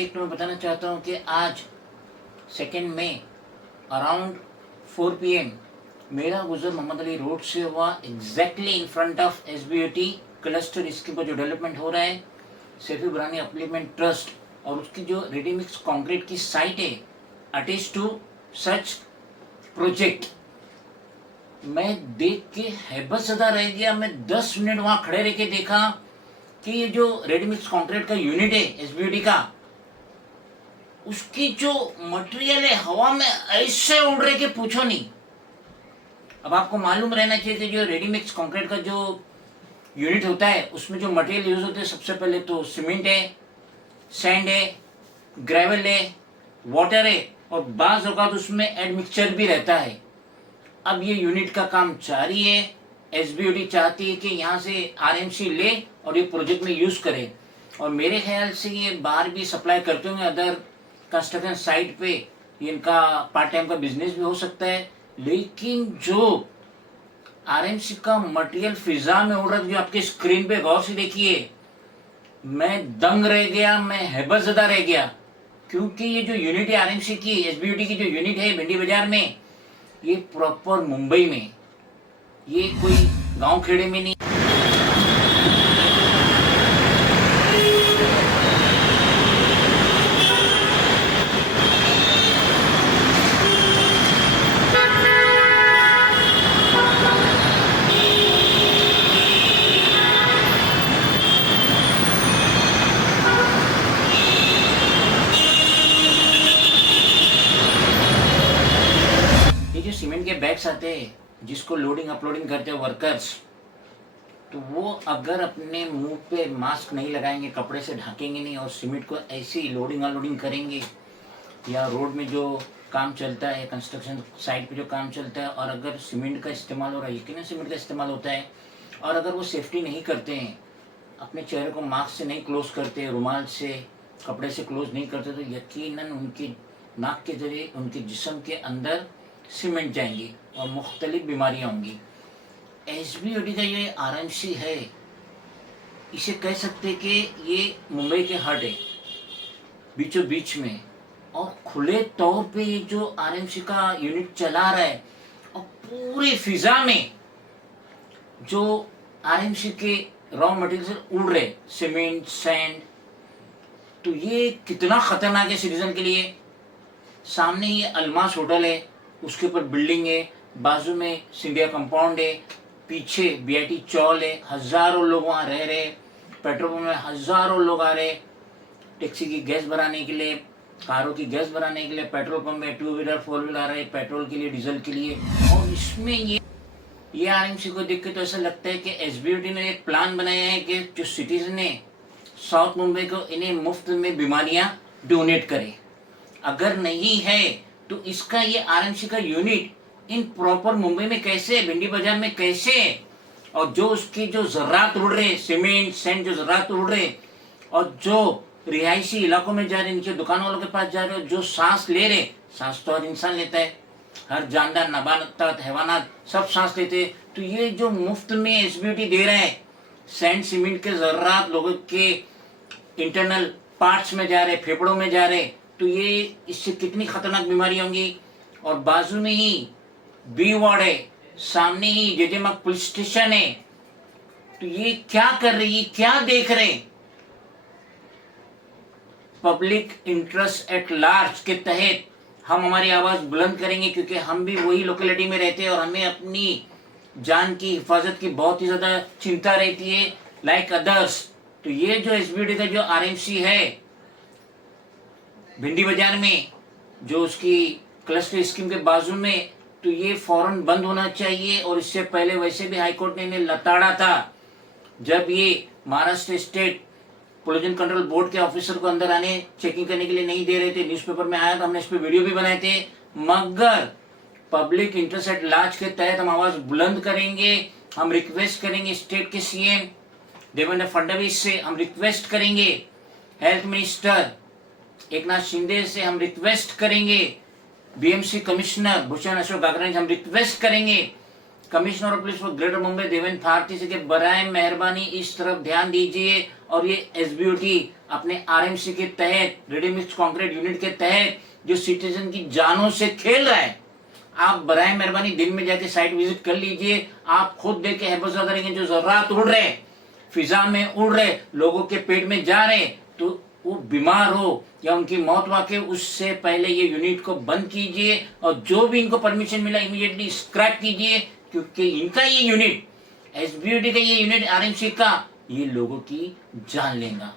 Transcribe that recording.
एक तो मैं बताना चाहता हूँ कि आज 2 मई अराउंड 4 PM मेरा गुजर मोहम्मद अली रोड से हुआ, exactly in front of SBOT cluster. इसके ऊपर जो डेवलपमेंट हो रहा है सैफी बुरहानी अपलिमेंट ट्रस्ट और उसकी जो रेडी मिक्स कंक्रीट की साइट है अटैच टू सच प्रोजेक्ट, मैं देख के हैबत ज़दा रह गया। मैं 10 मिनट वहाँ खड़े रह के देखा कि ये जो रेडी मिक्स कंक्रीट का यूनिट है SBOT का, उसकी जो मटेरियल है हवा में ऐसे उड़ रहे कि पूछो नहीं। अब आपको मालूम रहना चाहिए कि जो रेडी मिक्स कंक्रीट का जो यूनिट होता है उसमें जो मटेरियल यूज होते हैं, सबसे पहले तो सीमेंट है, सैंड है, ग्रेवल है, वाटर है और बाज़ औक़ात उसमें एडमिक्सचर भी रहता है। अब ये यूनिट का काम जारी है। SBOT चाहती है कि यहाँ से RMC ले और ये प्रोजेक्ट में यूज़ करे और मेरे ख्याल से ये बाहर भी सप्लाई करते होंगे अदर कंस्ट्रक्शन साइट पे। ये इनका पार्ट टाइम का बिजनेस भी हो सकता है। लेकिन जो RMC का मटेरियल फिजा में उड़ रहा है, जो आपके स्क्रीन पे गौर से देखिए, मैं दंग रह गया, मैं हैबत ज़दा रह गया। क्योंकि ये जो यूनिट है RMC की, SBOT की जो यूनिट है भिंडी बाजार में, ये प्रॉपर मुंबई में, ये कोई गांव खेड़े में नहीं। ये जो सीमेंट के बैग्स आते हैं जिसको लोडिंग अपलोडिंग करते हैं वर्कर्स, तो वो अगर अपने मुंह पे मास्क नहीं लगाएंगे, कपड़े से ढकेंगे नहीं और सीमेंट को ऐसे ही लोडिंग अनलोडिंग करेंगे, या रोड में जो काम चलता है, कंस्ट्रक्शन साइट पे जो काम चलता है, और अगर सीमेंट का इस्तेमाल हो रहा है, यकीनन सीमेंट का इस्तेमाल होता है, और अगर वो सेफ्टी नहीं करते हैं, अपने चेहरे को मास्क से नहीं क्लोज करते, रुमाल से, कपड़े से क्लोज नहीं करते, तो यकीनन उनकी नाक के जरिए उनके जिस्म के अंदर सीमेंट जाएंगी और मुख्तलिफ बीमारियाँ होंगी। SBOT का ये RMC है, इसे कह सकते कि ये मुंबई के हार्ट है, बीचों बीच में, और खुले तौर पे ये जो RMC का यूनिट चला रहा है और पूरे फिजा में जो RMC के रॉ मटेरियल से उड़ रहे सीमेंट, सैंड, तो ये कितना खतरनाक है सिटीजन के लिए। सामने ये अलमास होटल है, उसके ऊपर बिल्डिंग है, बाजू में सिंधिया कंपाउंड है, पीछे BIT चौल है, हजारों लोग वहाँ रह रहे, पेट्रोल पंप में हजारों लोग आ रहे टैक्सी की गैस भराने के लिए, कारों की गैस भराने के लिए, पेट्रोल पंप में 2 व्हीलर 4 व्हीलर आ रहे पेट्रोल के लिए, डीजल के लिए। और इसमें ये RMC को देख के तो ऐसा लगता है कि SBOT ने एक प्लान बनाया है कि जो सिटीजन है साउथ मुंबई को, इन्हें मुफ्त में बीमारियां डोनेट करे। अगर नहीं है तो इसका ये RMC का यूनिट इन प्रॉपर मुंबई में कैसे, भिंडी बाजार में कैसे, और जो उसकी जो ज़रात उड़ रहे, सीमेंट सैंड जो ज़रात उड़ रहे, और जो रिहायशी इलाकों में जा रहे, नीचे दुकान वालों के पास जा रहे, जो सांस ले रहे, सांस तो हर इंसान लेता है, हर जानदार, नबातात, हैवानात सब सांस लेते हैं, तो ये जो मुफ्त में SBOT दे रहा है, सैंड सीमेंट के ज़रात लोगों के इंटरनल पार्ट्स में जा रहे, फेफड़ों में जा रहे, तो ये इससे कितनी खतरनाक बीमारी होंगी। और बाजू में ही B वार्ड है, सामने ही जेजेमग पुलिस स्टेशन है, तो ये क्या कर रही है, क्या देख रहे। पब्लिक इंटरेस्ट एट लार्ज के तहत हम हमारी आवाज़ बुलंद करेंगे, क्योंकि हम भी वही लोकेलिटी में रहते हैं और हमें अपनी जान की हिफाजत की बहुत ही ज़्यादा चिंता रहती है, लाइक अदर्स। तो ये जो SBOT का जो RMC है भिंडी बाजार में, जो उसकी क्लस्टर स्कीम के बाजू में, तो ये फौरन बंद होना चाहिए। और इससे पहले वैसे भी हाईकोर्ट ने इन्हें लताड़ा था जब ये Maharashtra state pollution control board के ऑफिसर को अंदर आने चेकिंग करने के लिए नहीं दे रहे थे। न्यूज़पेपर में आया था, हमने इस पर वीडियो भी बनाए थे। मगर पब्लिक इंटरेस्ट एट लार्ज के तहत हम आवाज बुलंद करेंगे। हम रिक्वेस्ट करेंगे स्टेट के CM देवेंद्र फडणवीस से, हम रिक्वेस्ट करेंगे हेल्थ मिनिस्टर एकनाथ शिंदे से, हम रिक्वेस्ट करेंगे BMC कमिश्नर भूषण अशोक गागरानी, हम रिक्वेस्ट करेंगे commissioner of police for Greater Mumbai Devendra Bharati से कि बराए मेहरबानी इस तरफ ध्यान दीजिए और ये एसबीओटी अपने आरएमसी के तहत रेडी मिक्स कंक्रीट यूनिट के तहत जो सिटीजन की जानों से खेल रहा है, आप बराए मेहरबानी दिन में जाके साइट विजिट कर लीजिए। आप खुद देख के हैबसा करेंगे, जो जर्रात उड़ रहे फिजा में उड़ रहे लोगों के पेट में जा रहे, तो वो बीमार हो या उनकी मौत वाकई, उससे पहले ये यूनिट को बंद कीजिए और जो भी इनको परमिशन मिला इमीडिएटली स्क्रैप कीजिए, क्योंकि इनका ये यूनिट एसबीओटी का ये यूनिट आरएमसी का ये लोगों की जान लेगा।